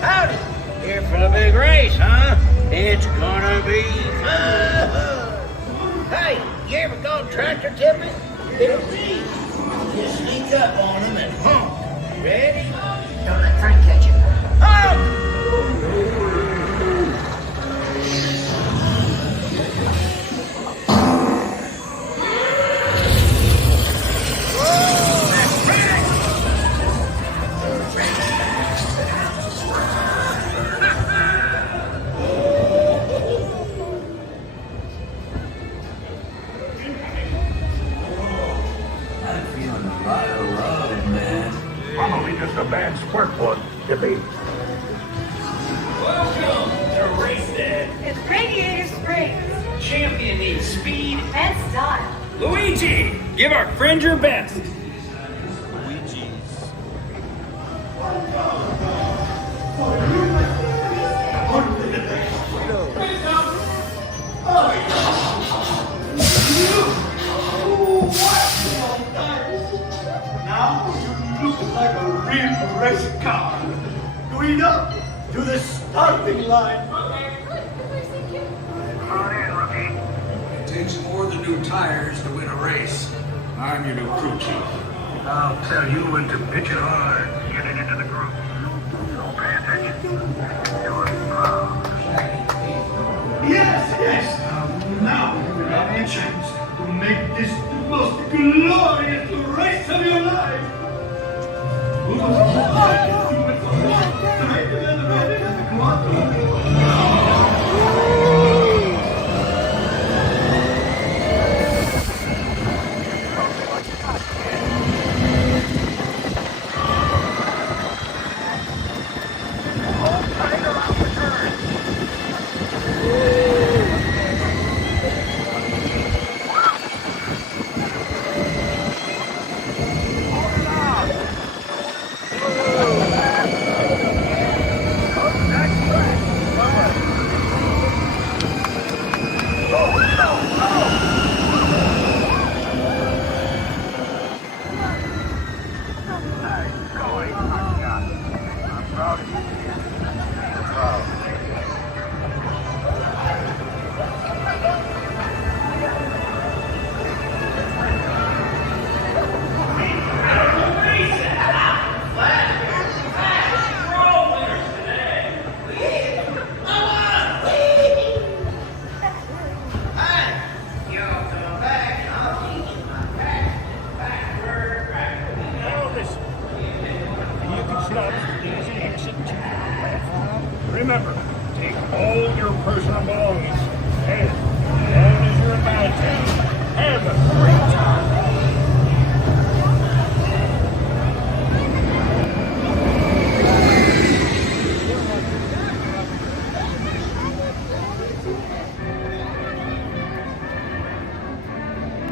Howdy. Here for the big race, huh? It's gonna be fun. Hey, you ever gone tractor tipping? It'll be. Just sneak up on them and honk. Ready? Don't let Frank catch you. Honk! Just a bad squirt plug, Tippy. Welcome to Race Day. It's Radiator Springs. Champion needs speed And style. Luigi, give our friend your best. Luigi'S. Now you look like a real race car. Guido, to the starting line. It takes more than new tires to win a race. I'm your new crew chief. I'll tell you when to pitch it hard. Getting into the groove. Don't pay attention. Do it proud. Yes. Now you have a chance to make this the most glorious race of your life. Remember, take all your personal belongings